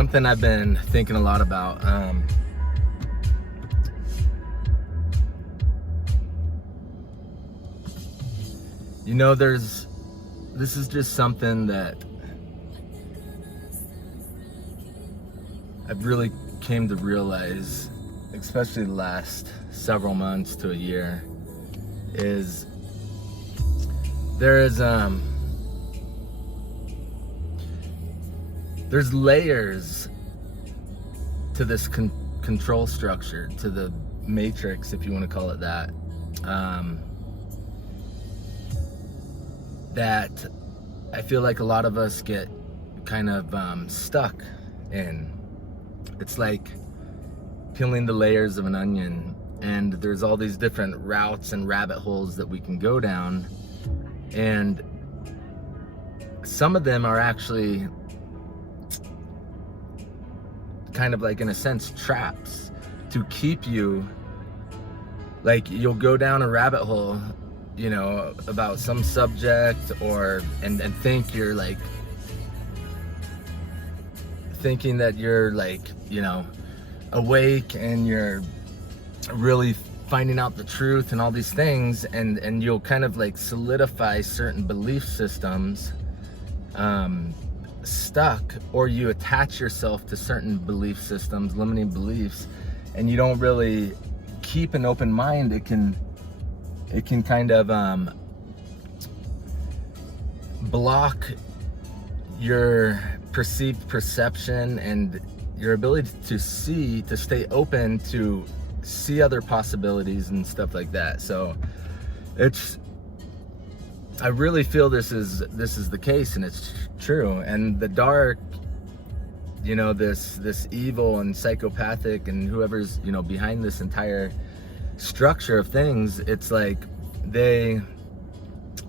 Something I've been thinking a lot about. This is just something that I've really came to realize, especially the last several months to a year, is there's layers to this control structure, to the matrix, if you want to call it that, that I feel like a lot of us get kind of stuck in. It's like peeling the layers of an onion, and there's all these different routes and rabbit holes that we can go down, and some of them are actually kind of like, in a sense, traps to keep you, like, you'll go down a rabbit hole, about some subject, or and think you're like thinking that you're like, awake, and you're really finding out the truth and all these things, and you'll kind of like solidify certain belief systems, stuck, or you attach yourself to certain belief systems, limiting beliefs, and you don't really keep an open mind. It can kind of block your perceived perception and your ability to stay open to see other possibilities and stuff like that. So I really feel this is the case, and it's true. And the dark, this evil and psychopathic and whoever's behind this entire structure of things, it's like they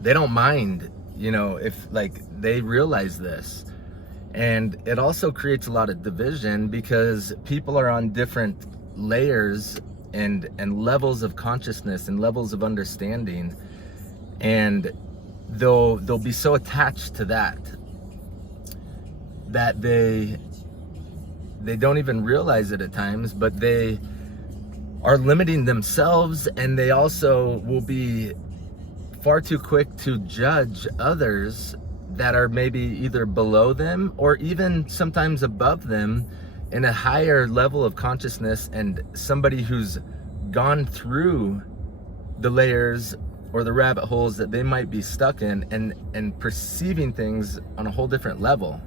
don't mind, if like they realize this. And it also creates a lot of division, because people are on different layers and levels of consciousness and levels of understanding, and they'll be so attached to that they don't even realize it at times, but they are limiting themselves, and they also will be far too quick to judge others that are maybe either below them or even sometimes above them in a higher level of consciousness, and somebody who's gone through the layers or the rabbit holes that they might be stuck in, and perceiving things on a whole different level.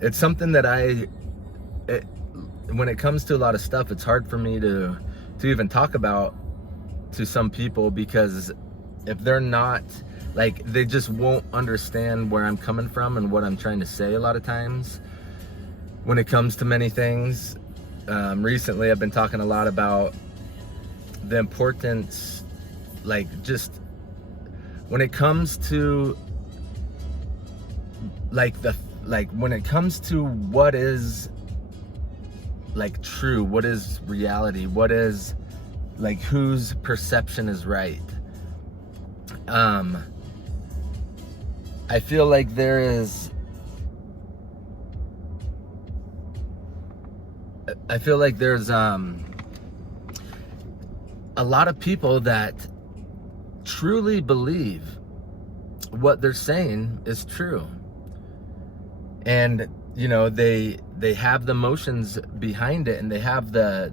It's something that when it comes to a lot of stuff, it's hard for me to even talk about to some people, because if they're not, like, they just won't understand where I'm coming from and what I'm trying to say a lot of times when it comes to many things. Recently, I've been talking a lot about the importance, like, just when it comes to when it comes to what is like true, what is reality, what is like whose perception is right. I feel like there's a lot of people that truly believe what they're saying is true, and they have the emotions behind it, and they have the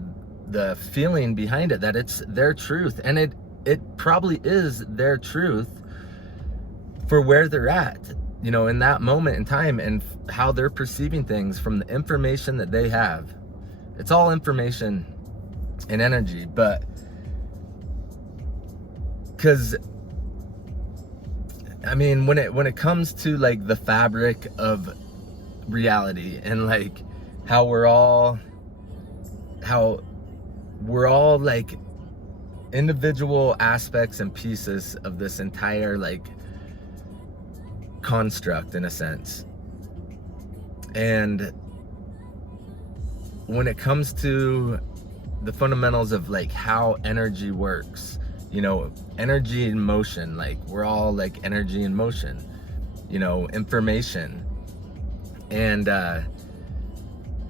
feeling behind it that it's their truth, and it probably is their truth for where they're at, in that moment in time, and how they're perceiving things from the information that they have. It's all information and energy, but because when it comes to like the fabric of reality, and like how we're all like individual aspects and pieces of this entire like construct, in a sense. And when it comes to the fundamentals of like how energy works, energy in motion, like we're all like energy in motion, information, And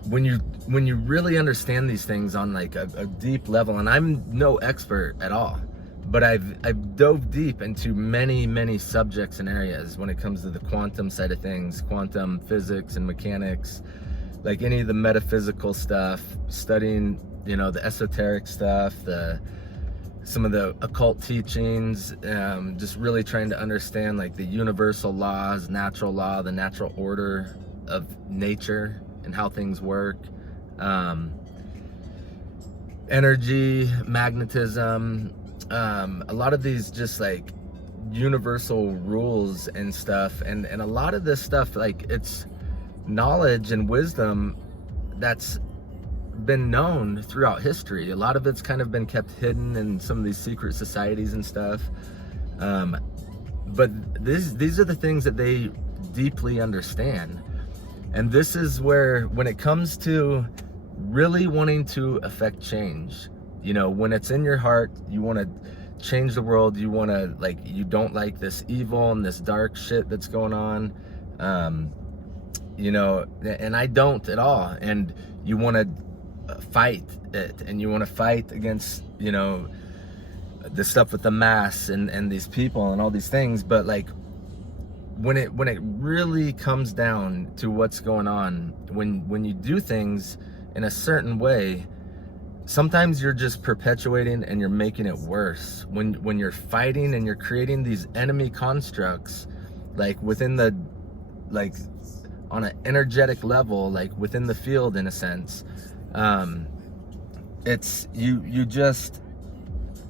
when you really understand these things on like a deep level, and I'm no expert at all, but I've dove deep into many subjects and areas when it comes to the quantum side of things, quantum physics and mechanics, like any of the metaphysical stuff, studying, you know, the esoteric stuff, some of the occult teachings, just really trying to understand like the universal laws, natural law, the natural order of nature and how things work, energy, magnetism, a lot of these just like universal rules and stuff, and a lot of this stuff, like, it's knowledge and wisdom that's been known throughout history. A lot of it's kind of been kept hidden in some of these secret societies and stuff, but these are the things that they deeply understand. And this is where, when it comes to really wanting to affect change, you know, when it's in your heart, you want to change the world, you want to, like, you don't like this evil and this dark shit that's going on, you know, and I don't at all, and you want to fight it, and you want to fight against, you know, the stuff with the mass and these people and all these things. But like, when it really comes down to what's going on, when you do things in a certain way, sometimes you're just perpetuating and you're making it worse. When you're fighting and you're creating these enemy constructs, like within the, like, on an energetic level, like within the field, in a sense, it's you just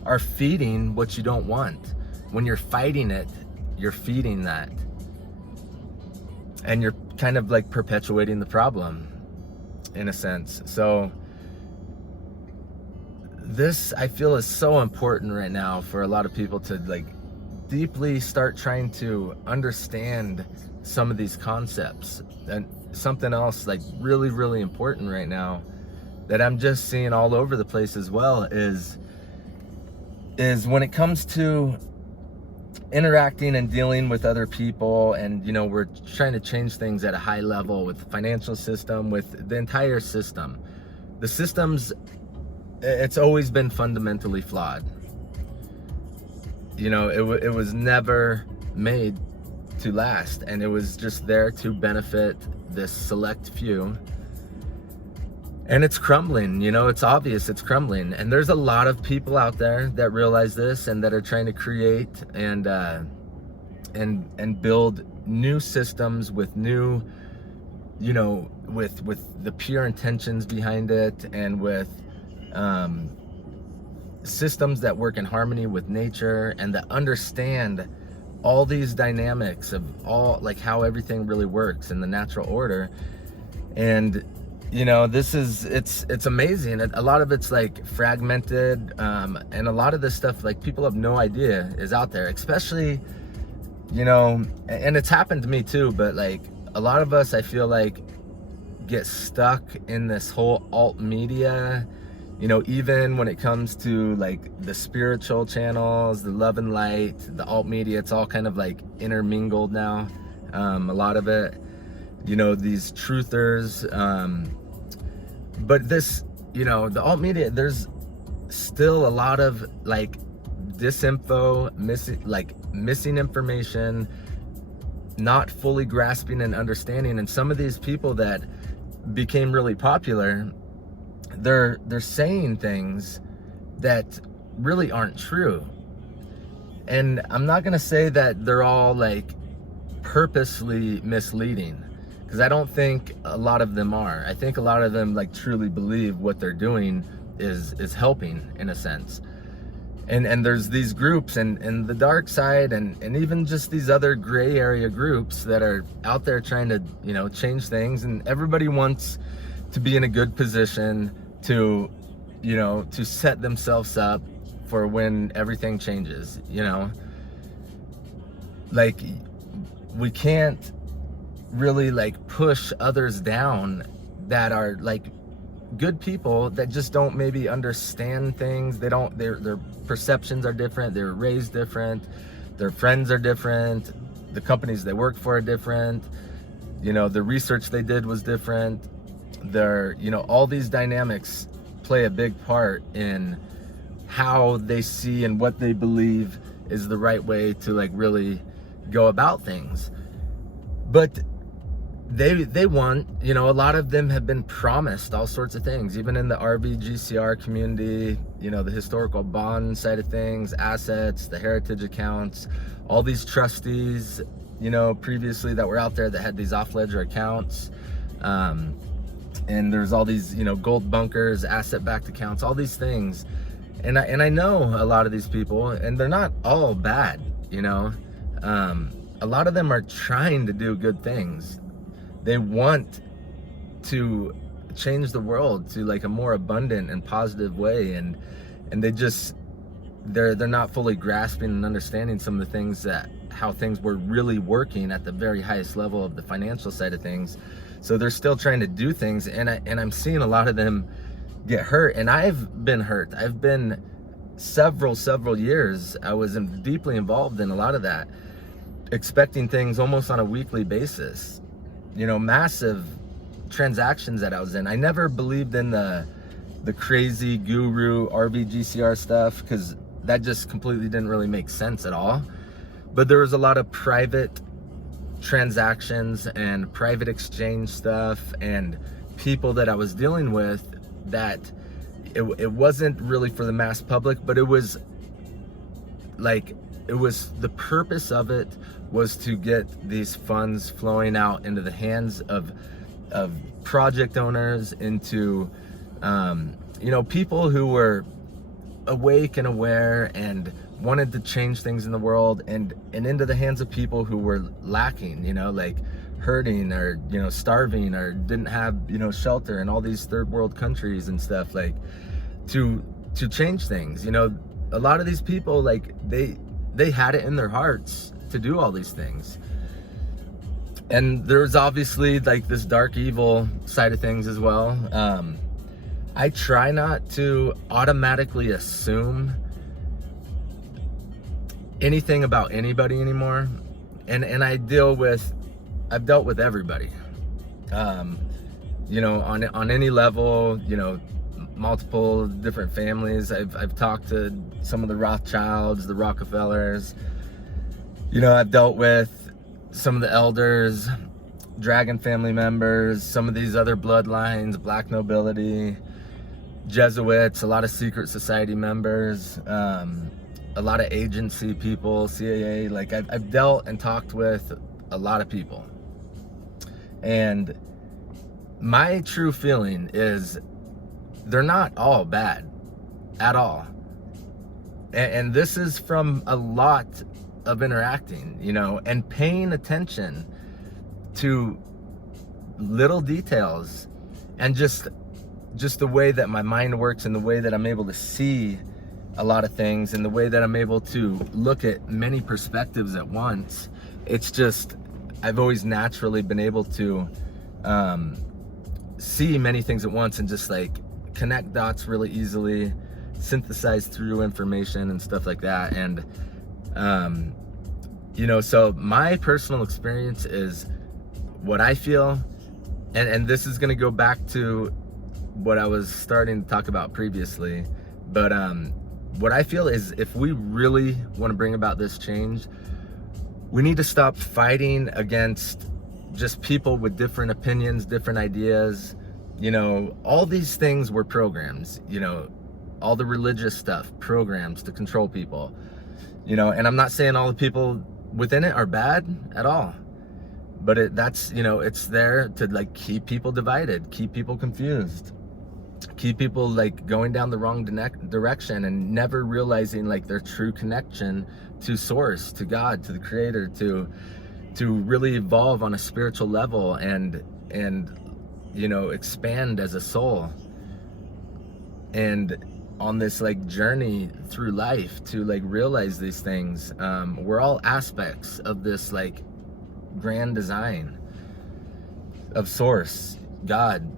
are feeding what you don't want. When you're fighting it, you're feeding that, and you're kind of like perpetuating the problem, in a sense. So this, I feel, is so important right now for a lot of people to like deeply start trying to understand some of these concepts. And something else like really important right now that I'm just seeing all over the place as well is when it comes to interacting and dealing with other people, and, you know, we're trying to change things at a high level with the financial system, with the entire system. The systems, it's always been fundamentally flawed. You know, it was never made to last, and it was just there to benefit this select few. And it's crumbling, you know, it's obvious it's crumbling. And there's a lot of people out there that realize this and that are trying to create and build new systems with new, you know, with the pure intentions behind it, and with systems that work in harmony with nature and that understand all these dynamics of all, like, how everything really works in the natural order. And, you know, this is, it's amazing. A lot of it's like fragmented, and a lot of this stuff, like, people have no idea is out there, especially, you know, and it's happened to me too, but like a lot of us, I feel like, get stuck in this whole alt media, you know, even when it comes to like the spiritual channels, the love and light, the alt media, it's all kind of like intermingled now, a lot of it, you know, these truthers, but this, you know, the alt media, there's still a lot of like disinfo, missing information, not fully grasping and understanding. And some of these people that became really popular, they're saying things that really aren't true. And I'm not gonna say that they're all like purposely misleading, because I don't think a lot of them are. I think a lot of them like truly believe what they're doing is helping, in a sense. And there's these groups and the dark side, and even just these other gray area groups that are out there trying to, you know, change things. And everybody wants to be in a good position to, you know, to set themselves up for when everything changes, you know. Like, we can't really like push others down that are like good people that just don't maybe understand things. They don't, their perceptions are different, they were raised different, their friends are different, the companies they work for are different, The research they did was different. All these dynamics play a big part in how they see and what they believe is the right way to like really go about things. But they want, a lot of them have been promised all sorts of things, even in the RBGCR community, the historical bond side of things, assets, the heritage accounts, all these trustees, previously that were out there that had these off-ledger accounts. And there's all these, gold bunkers, asset-backed accounts, all these things. And I know a lot of these people, and they're not all bad, a lot of them are trying to do good things. They want to change the world to like a more abundant and positive way, and they're not fully grasping and understanding some of the things how things were really working at the very highest level of the financial side of things. So they're still trying to do things, and I'm seeing a lot of them get hurt, and I've been hurt. I've been several years. I was deeply involved in a lot of that, expecting things almost on a weekly basis. Massive transactions that I was in. I never believed in the crazy guru RBGCR stuff, because that just completely didn't really make sense at all. But there was a lot of private transactions and private exchange stuff and people that I was dealing with that it wasn't really for the mass public, but it was the purpose of it was to get these funds flowing out into the hands of project owners, into people who were awake and aware and wanted to change things in the world, and into the hands of people who were lacking, like hurting or starving or didn't have shelter in all these third world countries and stuff, like to change things. A lot of these people, like they had it in their hearts to do all these things. And there's obviously like this dark evil side of things as well. I try not to automatically assume anything about anybody anymore, and I've dealt with everybody, on any level, multiple different families. I've talked to some of the Rothschilds, the Rockefellers. I've dealt with some of the elders, Dragon family members, some of these other bloodlines, black nobility, Jesuits, a lot of secret society members, a lot of agency people, CIA. Like I've dealt and talked with a lot of people, and my true feeling is they're not all bad at all. And this is from a lot of interacting, and paying attention to little details, and just the way that my mind works, and the way that I'm able to see a lot of things, and the way that I'm able to look at many perspectives at once. It's just, I've always naturally been able to see many things at once, and just like connect dots really easily, synthesize through information and stuff like that. And so my personal experience is what I feel, and this is going to go back to what I was starting to talk about previously, but what I feel is, if we really want to bring about this change, we need to stop fighting against just people with different opinions, different ideas. All these things were programs, all the religious stuff, programs to control people, and I'm not saying all the people within it are bad at all, but it's there to like keep people divided, keep people confused, keep people like going down the wrong direction, and never realizing like their true connection to source, to God, to the creator, to really evolve on a spiritual level, and expand as a soul, and on this like journey through life to like realize these things. We're all aspects of this like grand design of source, God,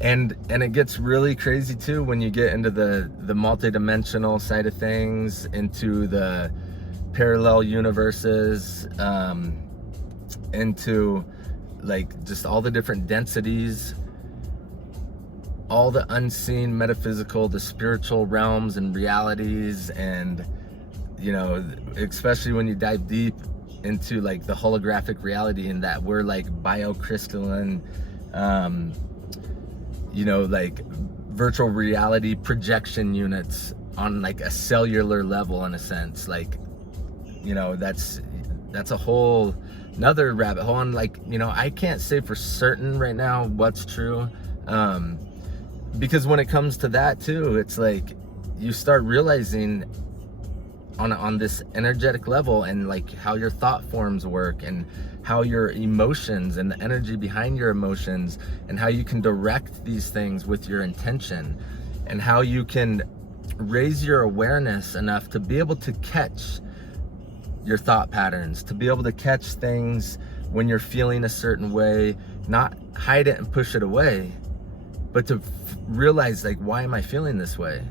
and it gets really crazy too when you get into the multidimensional side of things, into the parallel universes, into like just all the different densities, all the unseen metaphysical, the spiritual realms and realities, and you know, especially when you dive deep into like the holographic reality, and that we're like biocrystalline, you know, like virtual reality projection units on like a cellular level, in a sense. Like, you know, that's a whole another rabbit hole. And like, you know, I can't say for certain right now what's true, because when it comes to that too, it's like you start realizing on this energetic level, and like how your thought forms work, and how your emotions and the energy behind your emotions, and how you can direct these things with your intention, and how you can raise your awareness enough to be able to catch your thought patterns, to be able to catch things when you're feeling a certain way, not hide it and push it away, but to realize like, why am I feeling this way?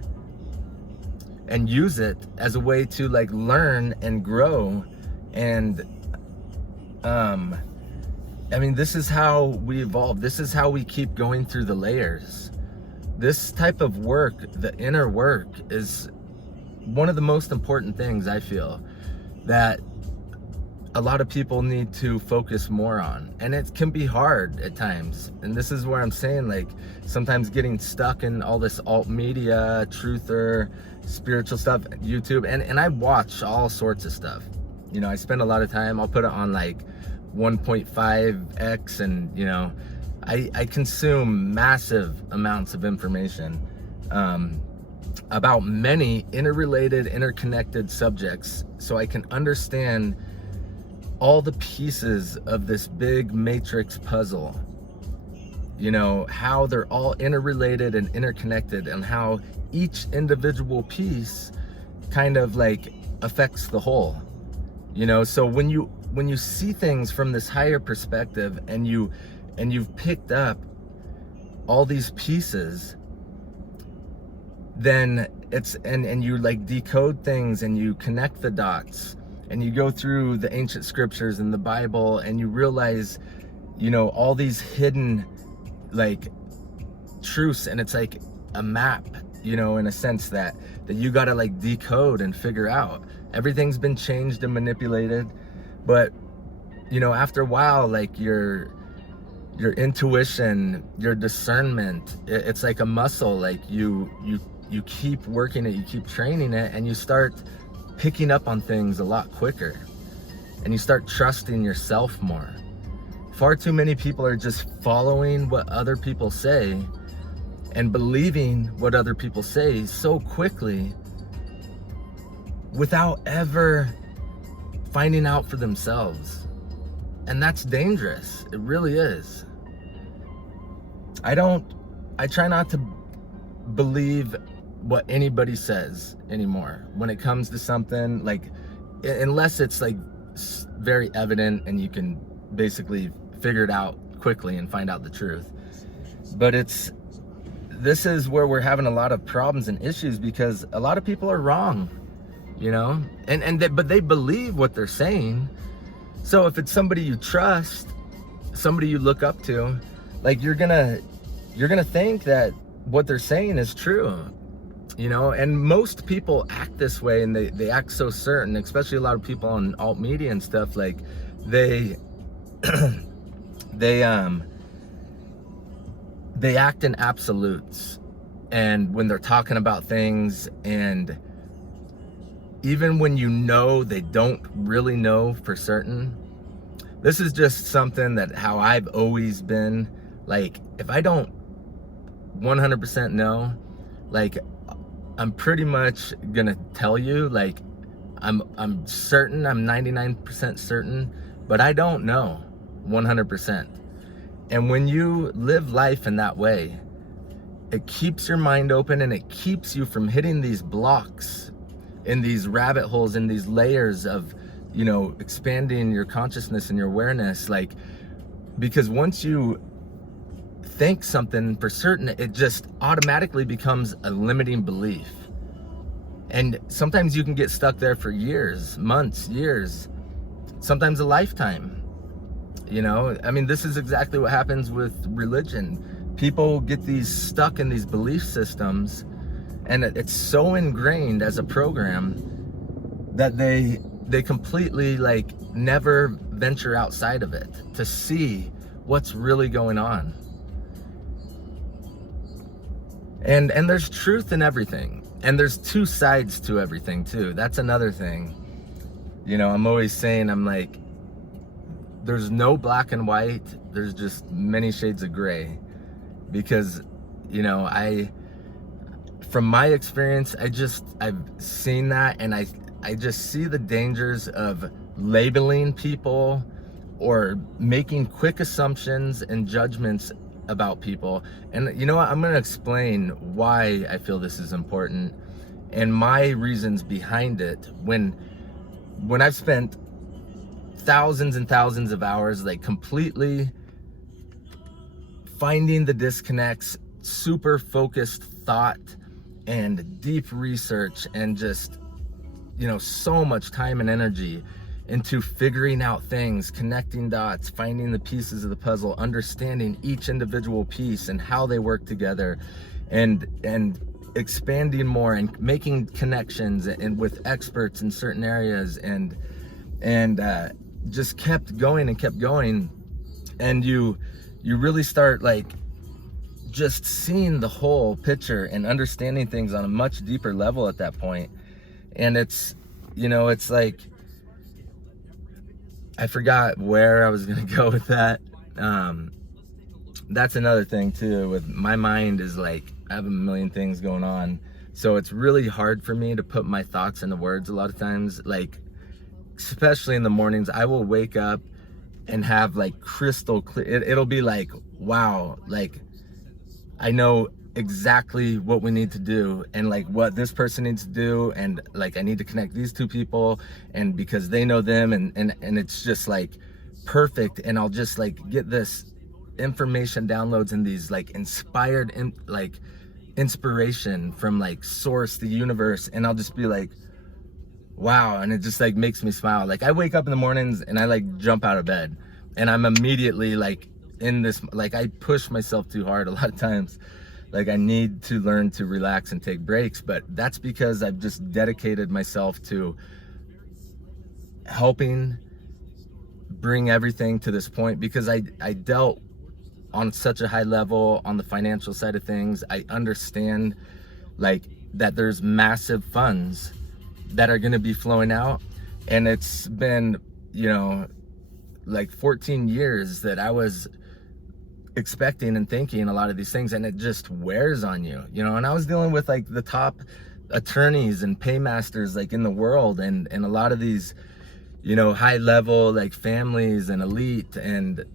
And use it as a way to like learn and grow. And I mean, this is how we evolve. This is how we keep going through the layers. This type of work, the inner work, is one of the most important things I feel that a lot of people need to focus more on. And it can be hard at times. And this is where I'm saying, like, sometimes getting stuck in all this alt media, truther, spiritual stuff, YouTube, and I watch all sorts of stuff. You know, I spend a lot of time, I'll put it on like 1.5x, and you know, I consume massive amounts of information about many interrelated, interconnected subjects, so I can understand all the pieces of this big matrix puzzle. You know, how they're all interrelated and interconnected, and how each individual piece kind of like affects the whole. You know, so when you see things from this higher perspective, and you've picked up all these pieces, then it's and you like decode things, and you connect the dots, and you go through the ancient scriptures and the Bible, and you realize, you know, all these hidden like truths, and it's like a map, you know, in a sense that you gotta like decode and figure out. Everything's been changed and manipulated, but you know, after a while, like your intuition, your discernment, it's like a muscle. Like you keep working it, you keep training it, and you start picking up on things a lot quicker, and you start trusting yourself more. Far too many people are just following what other people say and believing what other people say so quickly without ever finding out for themselves. And that's dangerous. It really is. I try not to believe what anybody says anymore when it comes to something, like, unless it's like very evident and you can basically figure it out quickly and find out the truth. But this is where we're having a lot of problems and issues, because a lot of people are wrong, you know, but they believe what they're saying. So if it's somebody you trust, somebody you look up to, like, you're gonna think that what they're saying is true, you know. And most people act this way, and they act so certain, especially a lot of people on alt media and stuff. Like they they act in absolutes, and when they're talking about things, and even when you know they don't really know for certain. This is just something that how I've always been. Like, if I don't 100% know, like, I'm pretty much gonna tell you, like, I'm certain, I'm 99% certain, but I don't know 100%. And when you live life in that way, it keeps your mind open, and it keeps you from hitting these blocks, in these rabbit holes, in these layers of, you know, expanding your consciousness and your awareness. Like, because once you think something for certain, it just automatically becomes a limiting belief. And sometimes you can get stuck there for years, months, years, sometimes a lifetime. You know, I mean, this is exactly what happens with religion. People get stuck in these belief systems, and it's so ingrained as a program that they completely like never venture outside of it to see what's really going on. And there's truth in everything, and there's two sides to everything too. That's another thing. You know, I'm always saying, I'm like, there's no black and white, there's just many shades of gray. Because, you know, from my experience, I've seen that, and I just see the dangers of labeling people or making quick assumptions and judgments about people. And you know what, I'm going to explain why I feel this is important and my reasons behind it. When I've spent thousands and thousands of hours like completely finding the disconnects, super focused thought and deep research, and just, you know, so much time and energy into figuring out things, connecting dots, finding the pieces of the puzzle, understanding each individual piece and how they work together, and expanding more and making connections and with experts in certain areas, and just kept going and kept going. And you really start like just seeing the whole picture and understanding things on a much deeper level at that point. And it's, you know, it's like, I forgot where I was gonna go with that. That's another thing too, with my mind is like, I have a million things going on. So it's really hard for me to put my thoughts into words a lot of times. Like, especially in the mornings, I will wake up and have like crystal clear, it'll be like, wow, like I know exactly what we need to do, and like what this person needs to do, and like I need to connect these two people, and because they know them, and it's just like perfect. And I'll just like get this information downloads and these like inspired like inspiration from like source, the universe, and I'll just be like, wow. And it just like makes me smile. Like I wake up in the mornings and I like jump out of bed, and I'm immediately like in this, like I push myself too hard a lot of times. Like I need to learn to relax and take breaks, but that's because I've just dedicated myself to helping bring everything to this point, because I dealt on such a high level on the financial side of things. I understand like that there's massive funds that are going to be flowing out, and it's been, you know, like 14 years that I was expecting and thinking a lot of these things, and it just wears on you, you know. And I was dealing with like the top attorneys and paymasters like in the world, and a lot of these, you know, high level like families and elite, and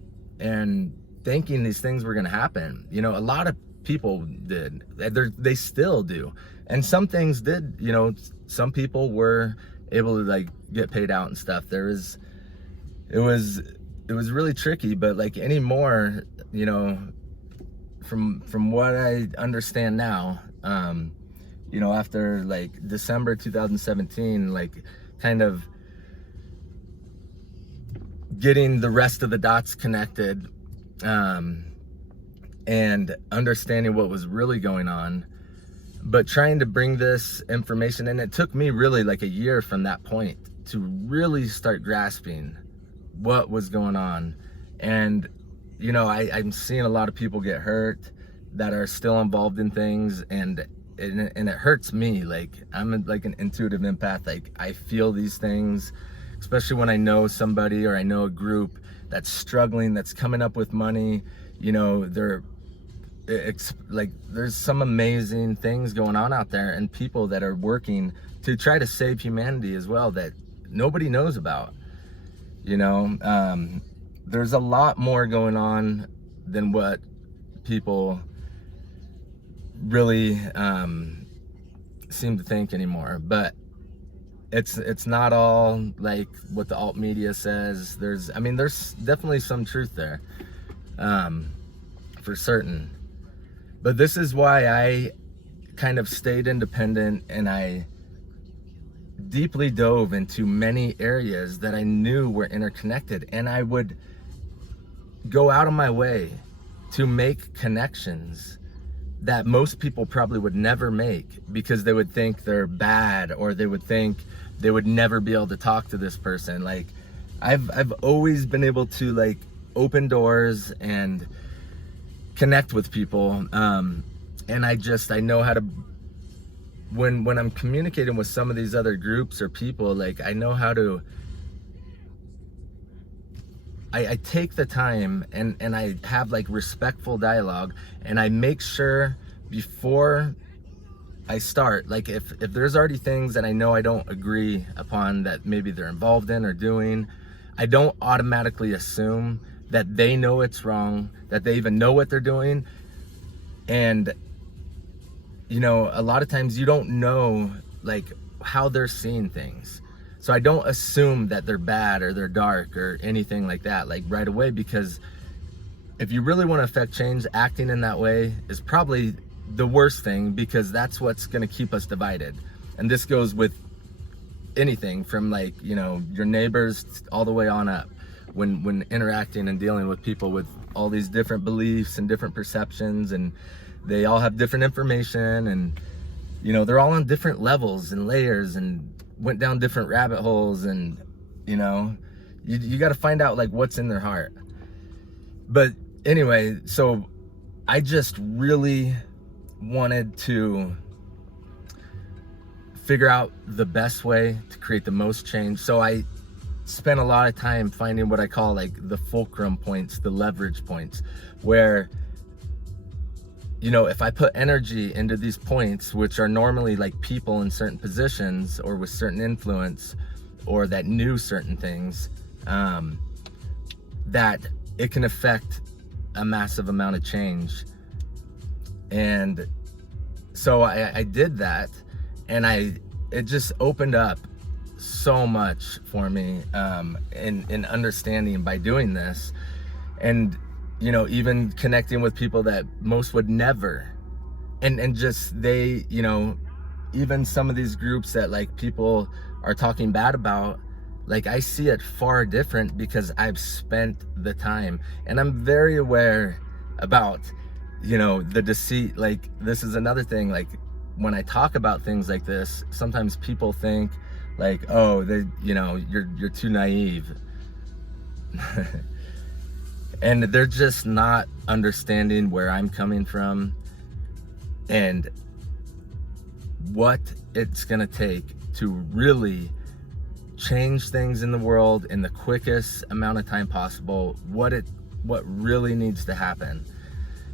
thinking these things were going to happen. You know, a lot of people did, they still do, and some things did, you know. Some people were able to like get paid out and stuff. It was really tricky, but like anymore, you know, from what I understand now, you know, after like December 2017, like kind of getting the rest of the dots connected, and understanding what was really going on, but trying to bring this information. And it took me really like a year from that point to really start grasping what was going on. And, you know, I'm seeing a lot of people get hurt that are still involved in things, and it hurts me. Like I'm like an intuitive empath. Like I feel these things, especially when I know somebody or I know a group that's struggling, that's coming up with money. You know, like there's some amazing things going on out there, and people that are working to try to save humanity as well that nobody knows about. You know, there's a lot more going on than what people really seem to think anymore. But it's not all like what the alt media says. There's definitely some truth there, for certain. But this is why I kind of stayed independent, and I deeply dove into many areas that I knew were interconnected, and I would go out of my way to make connections that most people probably would never make, because they would think they're bad, or they would think they would never be able to talk to this person. Like I've always been able to like open doors and connect with people, and I know how to, when I'm communicating with some of these other groups or people, like I know how to, I take the time and I have like respectful dialogue, and I make sure before I start, like if there's already things that I know I don't agree upon that maybe they're involved in or doing, I don't automatically assume that they know it's wrong, that they even know what they're doing. And you know, a lot of times you don't know like how they're seeing things. So I don't assume that they're bad or they're dark or anything like that, like right away, because if you really want to affect change, acting in that way is probably the worst thing, because that's what's going to keep us divided. And this goes with anything from like, you know, your neighbors all the way on up, when interacting and dealing with people with all these different beliefs and different perceptions, and they all have different information, and you know, they're all on different levels and layers and went down different rabbit holes, and you know, you got to find out like what's in their heart. But anyway, so I just really wanted to figure out the best way to create the most change. So I spent a lot of time finding what I call like the fulcrum points, the leverage points, where, you know, if I put energy into these points, which are normally like people in certain positions or with certain influence, or that knew certain things, that it can affect a massive amount of change. And so I did that, and it just opened up so much for me in understanding by doing this. And you know, even connecting with people that most would never, and just they, you know, even some of these groups that like people are talking bad about, like I see it far different because I've spent the time, and I'm very aware about, you know, the deceit. Like this is another thing, like when I talk about things like this, sometimes people think like, oh, they, you know, you're too naive. And they're just not understanding where I'm coming from and what it's gonna take to really change things in the world in the quickest amount of time possible, what really needs to happen.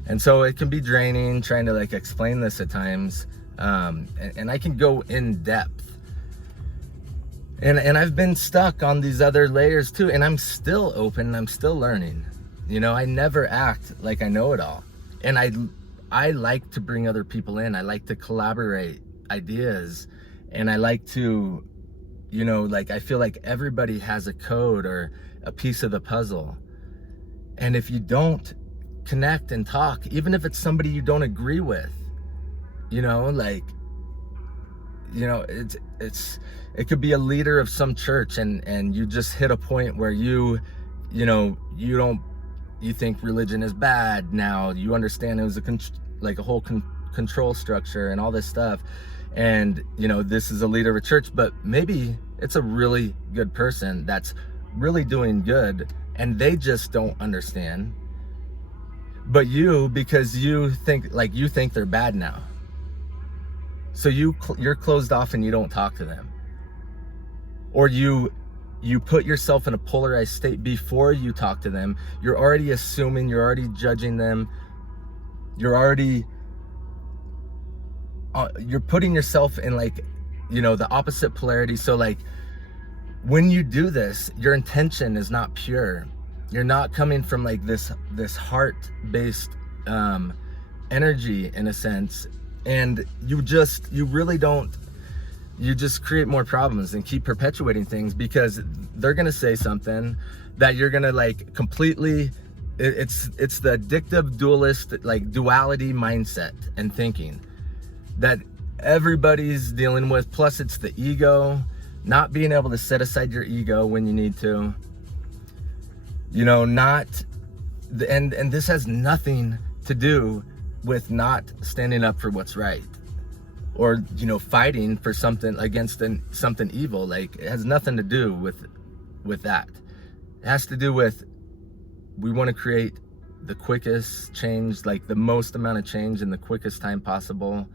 And so it can be draining trying to like explain this at times, and I can go in depth, and I've been stuck on these other layers too, and I'm still open, I'm still learning. You know, I never act like I know it all. And I like to bring other people in. I like to collaborate ideas. And I like to, you know, like I feel like everybody has a code or a piece of the puzzle. And if you don't connect and talk, even if it's somebody you don't agree with, you know, like, you know, it could be a leader of some church, and you just hit a point where you know, you think religion is bad now. You understand it was a whole control structure and all this stuff. And, you know, this is a leader of a church, but maybe it's a really good person that's really doing good, and they just don't understand. But you, because you think they're bad now, so you're closed off and you don't talk to them. Or you put yourself in a polarized state before you talk to them. You're already assuming, you're already judging them. You're already, you're putting yourself in like, you know, the opposite polarity. So like when you do this, your intention is not pure. You're not coming from like this heart-based energy in a sense. And you just create more problems and keep perpetuating things, because they're gonna say something that you're gonna like completely, it's the addictive duality mindset and thinking that everybody's dealing with. Plus it's the ego, not being able to set aside your ego when you need to, you know, not, and this has nothing to do with not standing up for what's right, or, you know, fighting for something against something evil. Like, it has nothing to do with that. It has to do with, we want to create the quickest change, like the most amount of change in the quickest time possible.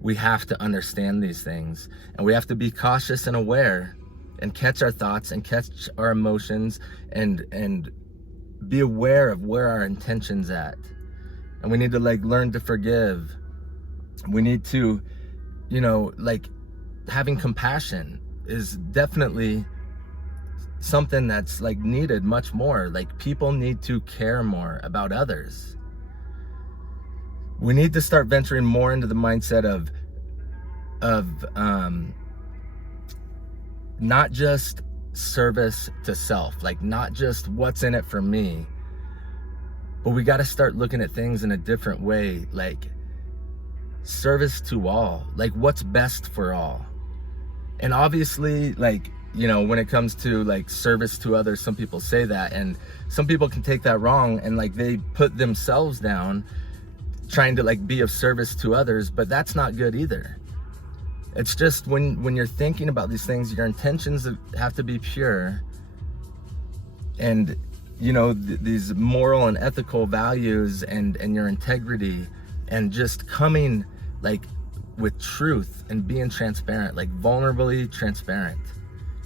We have to understand these things, and we have to be cautious and aware, and catch our thoughts and catch our emotions, and be aware of where our intention's at. And we need to like learn to forgive. We need to, you know, like, having compassion is definitely something that's like needed much more. Like, people need to care more about others. We need to start venturing more into the mindset of not just service to self, like not just what's in it for me, but we got to start looking at things in a different way, like service to all, like what's best for all. And obviously, like, you know, when it comes to like service to others, some people say that, and some people can take that wrong, and like they put themselves down trying to like be of service to others, but that's not good either. It's just when you're thinking about these things, your intentions have to be pure, and, you know, these moral and ethical values, and your integrity, and just coming like with truth and being transparent, like vulnerably transparent,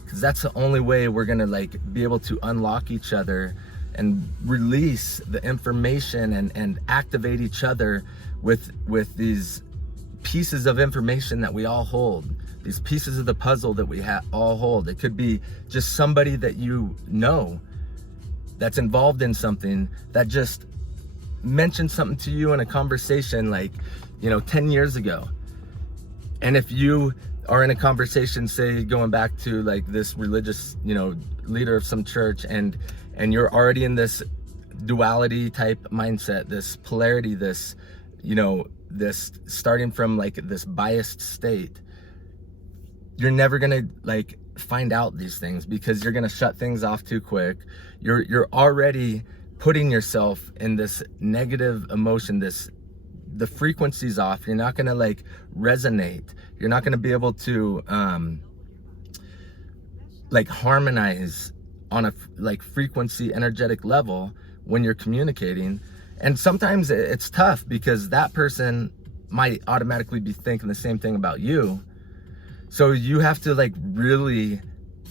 because that's the only way we're gonna like be able to unlock each other and release the information, and activate each other with these pieces of information that we all hold, these pieces of the puzzle that we all hold. It could be just somebody that you know that's involved in something, that just mentioned something to you in a conversation, like, you know, 10 years ago. And if you are in a conversation, say going back to like this religious, you know, leader of some church, and you're already in this duality type mindset, this polarity, this, you know, this starting from like this biased state, you're never gonna like find out these things, because you're gonna shut things off too quick. You're already putting yourself in this negative emotion, the frequency's off. You're not gonna like resonate. You're not gonna be able to like harmonize on a like frequency, energetic level when you're communicating. And sometimes it's tough, because that person might automatically be thinking the same thing about you. So you have to like really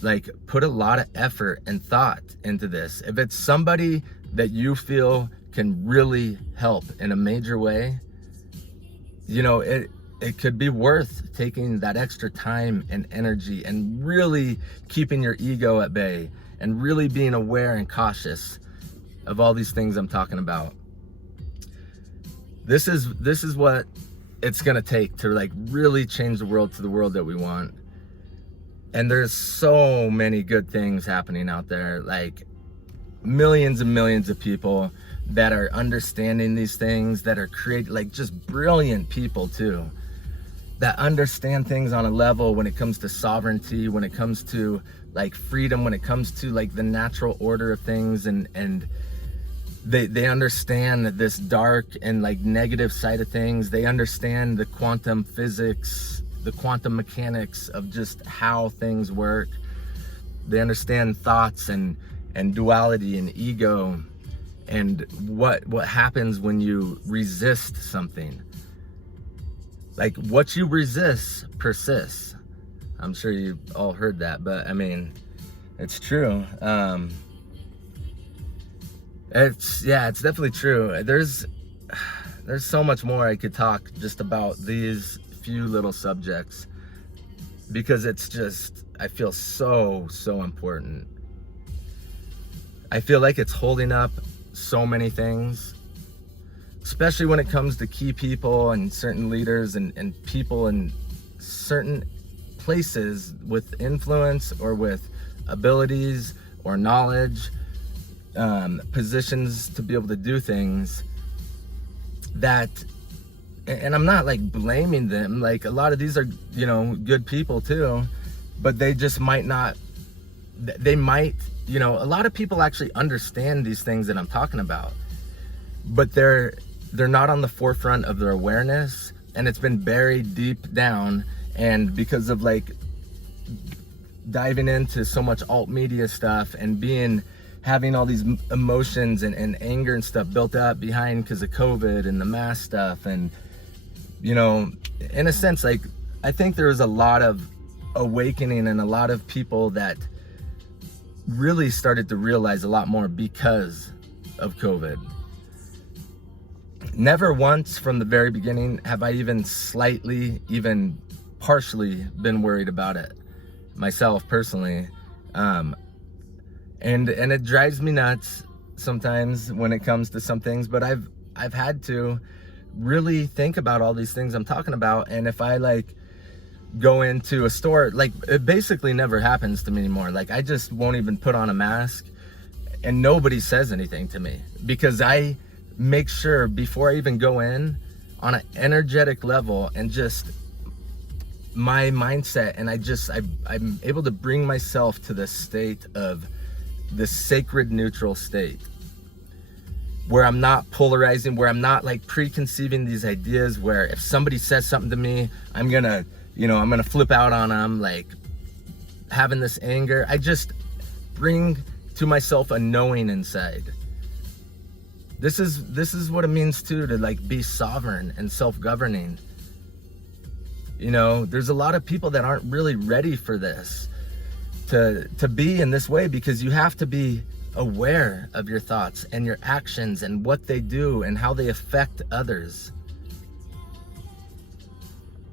like put a lot of effort and thought into this. If it's somebody that you feel can really help in a major way, you know, it could be worth taking that extra time and energy, and really keeping your ego at bay, and really being aware and cautious of all these things I'm talking about. This is what it's gonna take to like really change the world to the world that we want. And there's so many good things happening out there, like millions and millions of people that are understanding these things, that are creating, like just brilliant people too, that understand things on a level when it comes to sovereignty, when it comes to like freedom, when it comes to like the natural order of things, and they understand this dark and like negative side of things. They understand the quantum physics, the quantum mechanics of just how things work. They understand thoughts and duality and ego, and what happens when you resist something. Like, what you resist persists. I'm sure you've all heard that, but I mean, it's true. It's definitely true. There's so much more I could talk just about these few little subjects, because it's just, I feel so important. I feel like it's holding up so many things, especially when it comes to key people and certain leaders and people in certain places with influence or with abilities or knowledge, positions to be able to do things that, and I'm not like blaming them, like a lot of these are, you know, good people too, but they just might not, they might, you know, a lot of people actually understand these things that I'm talking about, but they're not on the forefront of their awareness, and it's been buried deep down. And because of like diving into so much alt media stuff and having all these emotions and anger and stuff built up behind because of COVID and the mask stuff, and, you know, in a sense, like, I think there was a lot of awakening and a lot of people that really started to realize a lot more because of COVID. Never once from the very beginning have I even slightly, even partially been worried about it myself personally. And it drives me nuts sometimes when it comes to some things, but I've had to really think about all these things I'm talking about. And if I like go into a store, like, it basically never happens to me anymore. Like, I just won't even put on a mask and nobody says anything to me, because I make sure before I even go in on an energetic level and just my mindset, and I'm able to bring myself to this state of this sacred neutral state where I'm not polarizing, where I'm not like preconceiving these ideas where if somebody says something to me, I'm gonna flip out on them, like having this anger. I just bring to myself a knowing inside. This is what it means too, to like be sovereign and self-governing. You know, there's a lot of people that aren't really ready for this, to be in this way, because you have to be aware of your thoughts and your actions and what they do and how they affect others.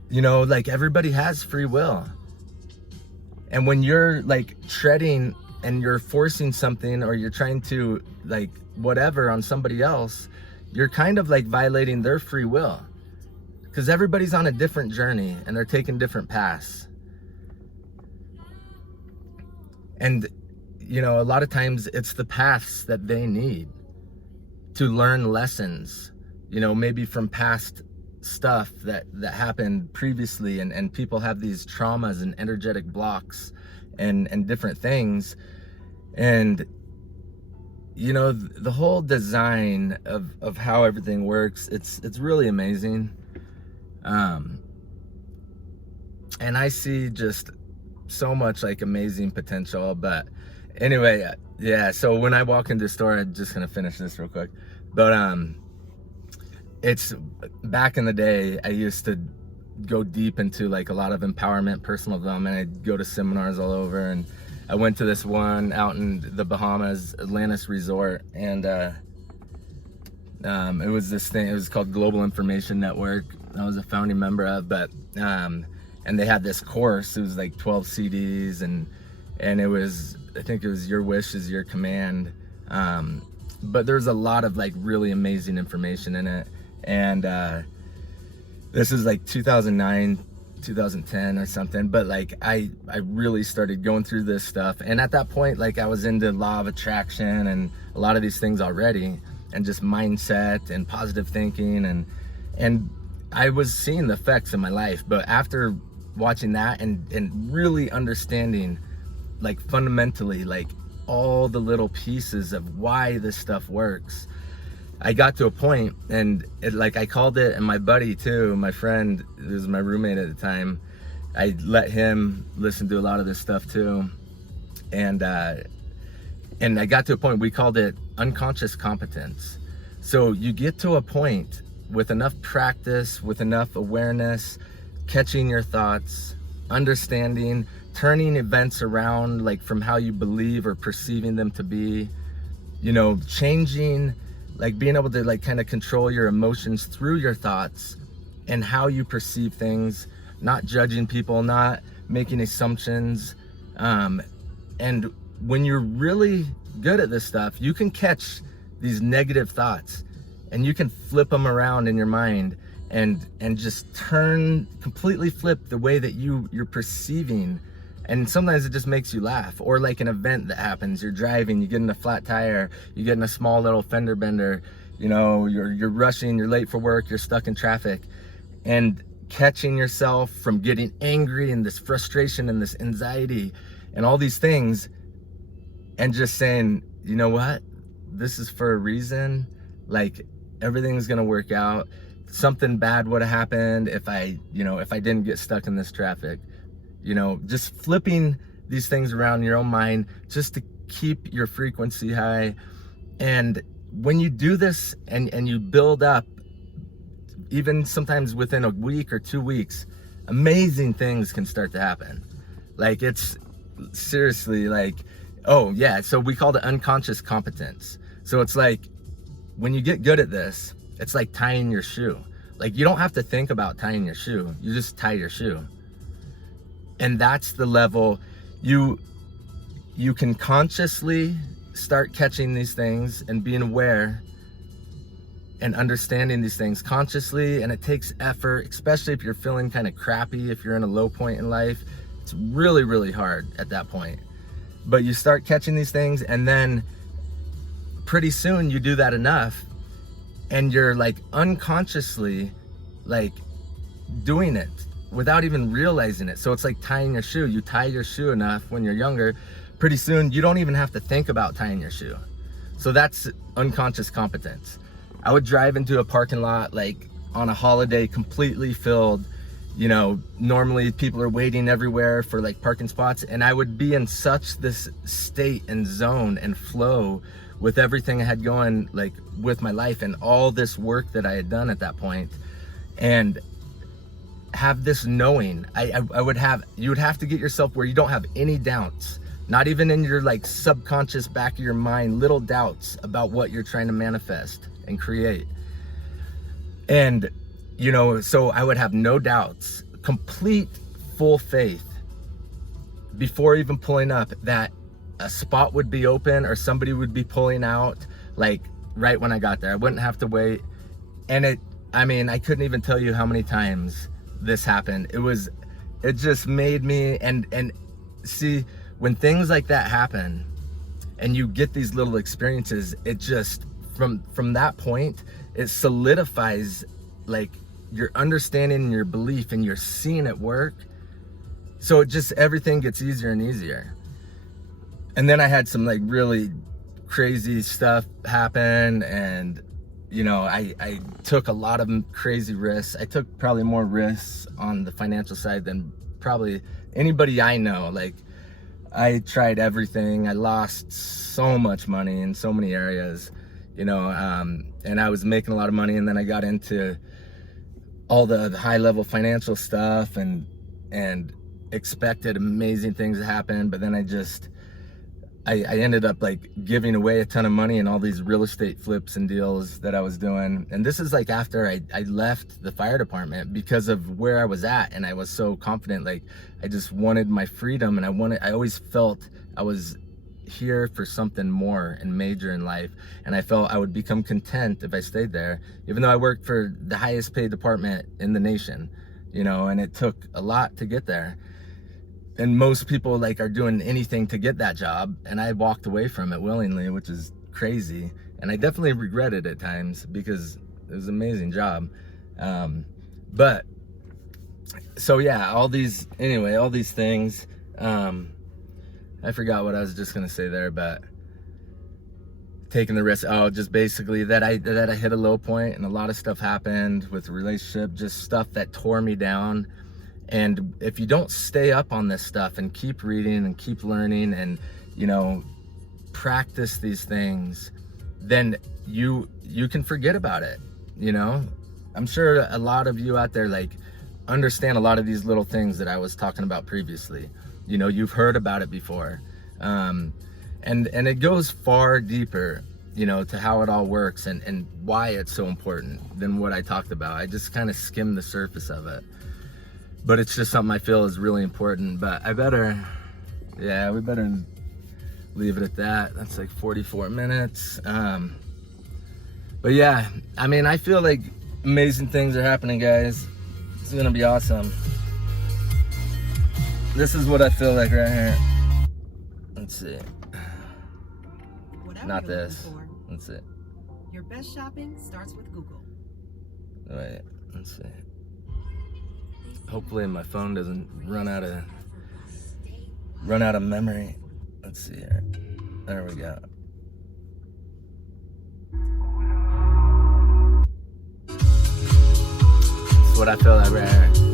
You know, like, everybody has free will. And when you're like treading and you're forcing something, or you're trying to like whatever on somebody else, you're kind of like violating their free will, because everybody's on a different journey and they're taking different paths. And, you know, a lot of times it's the paths that they need to learn lessons, you know, maybe from past stuff that happened previously, and people have these traumas and energetic blocks and different things. And, you know, the whole design of how everything works, it's really amazing. And I see just so much like amazing potential. But anyway, yeah, so when I walk into the store, I'm just gonna finish this real quick, but it's back in the day, I used to go deep into like a lot of empowerment, personal development. I'd go to seminars all over, and I went to this one out in the Bahamas, Atlantis Resort, and it was this thing, it was called Global Information Network. I was a founding member of, but and they had this course, it was like 12 CDs, and it was, I think it was Your Wish is Your Command, but there's a lot of like really amazing information in it. And this is like 2009, 2010 or something, but like I really started going through this stuff, and at that point, like, I was into law of attraction and a lot of these things already, and just mindset and positive thinking, and I was seeing the effects in my life. But after watching that and really understanding, like, fundamentally, like, all the little pieces of why this stuff works, I got to a point, and it, like, I called it, and my buddy too, my friend, who was my roommate at the time, I let him listen to a lot of this stuff too, and I got to a point, we called it unconscious competence. So you get to a point with enough practice, with enough awareness, catching your thoughts, understanding, turning events around, like, from how you believe or perceiving them to be, you know, changing, like, being able to, like, kind of control your emotions through your thoughts and how you perceive things, not judging people, not making assumptions. And when you're really good at this stuff, you can catch these negative thoughts and you can flip them around in your mind and just completely flip the way that you're perceiving. And sometimes it just makes you laugh. Or like an event that happens, you're driving, you get in a flat tire, you get in a small little fender bender, you know, you're rushing, you're late for work, you're stuck in traffic. And catching yourself from getting angry and this frustration and this anxiety and all these things, and just saying, you know what, this is for a reason. Like, everything's gonna work out. Something bad would have happened if I didn't get stuck in this traffic. Just flipping these things around in your own mind just to keep your frequency high. And when you do this and you build up, even sometimes within a week or 2 weeks, amazing things can start to happen. Like, it's seriously like, oh yeah, so we call it unconscious competence. So it's like, when you get good at this, it's like tying your shoe. Like, you don't have to think about tying your shoe, you just tie your shoe. And that's the level you can consciously start catching these things and being aware and understanding these things consciously. And it takes effort, especially if you're feeling kind of crappy, if you're in a low point in life. It's really, really hard at that point. But you start catching these things, and then pretty soon you do that enough, and you're like unconsciously like doing it without even realizing it. So it's like tying your shoe. You tie your shoe enough when you're younger, pretty soon you don't even have to think about tying your shoe. So that's unconscious competence. I would drive into a parking lot like on a holiday, completely filled. Normally people are waiting everywhere for like parking spots, and I would be in such this state and zone and flow with everything I had going, like with my life and all this work that I had done at that point, and have this knowing. You would have to get yourself where you don't have any doubts, not even in your like subconscious back of your mind, little doubts about what you're trying to manifest and create. And so I would have no doubts, complete full faith before even pulling up that a spot would be open or somebody would be pulling out, like right when I got there. I wouldn't have to wait. And I couldn't even tell you how many times this happened. It just made me, and see, when things like that happen and you get these little experiences, it just, from that point, it solidifies like your understanding and your belief, and you're seeing it work. So it just, everything gets easier and easier. And then I had some like really crazy stuff happen, and I took a lot of crazy risks. I took probably more risks on the financial side than probably anybody I know. Like, I tried everything. I lost so much money in so many areas, and I was making a lot of money, and then I got into all the high level financial stuff and expected amazing things to happen. But then I ended up like giving away a ton of money in all these real estate flips and deals that I was doing. And this is like after I left the fire department because of where I was at. And I was so confident, like I just wanted my freedom, and I always felt I was here for something more and major in life. And I felt I would become content if I stayed there, even though I worked for the highest paid department in the nation, and it took a lot to get there. And most people like are doing anything to get that job, and I walked away from it willingly, which is crazy. And I definitely regret it at times because it was an amazing job. But so yeah, all these things, I forgot what I was just gonna say there, but taking the risk. Oh, just basically that I hit a low point, and a lot of stuff happened with the relationship, just stuff that tore me down. And if you don't stay up on this stuff and keep reading and keep learning and practice these things, then you can forget about it. I'm sure a lot of you out there like understand a lot of these little things that I was talking about previously. You've heard about it before, and it goes far deeper, to how it all works and why it's so important than what I talked about. I just kind of skimmed the surface of it, but it's just something I feel is really important. But we better leave it at that. That's like 44 minutes. But yeah, I feel like amazing things are happening, guys. It's gonna be awesome. This is what I feel like right here. Let's see. Whatever Not this. Let's see. Your best shopping starts with Google. Wait, let's see. Hopefully my phone doesn't run out of memory. Let's see here. There we go. That's what I feel like right here.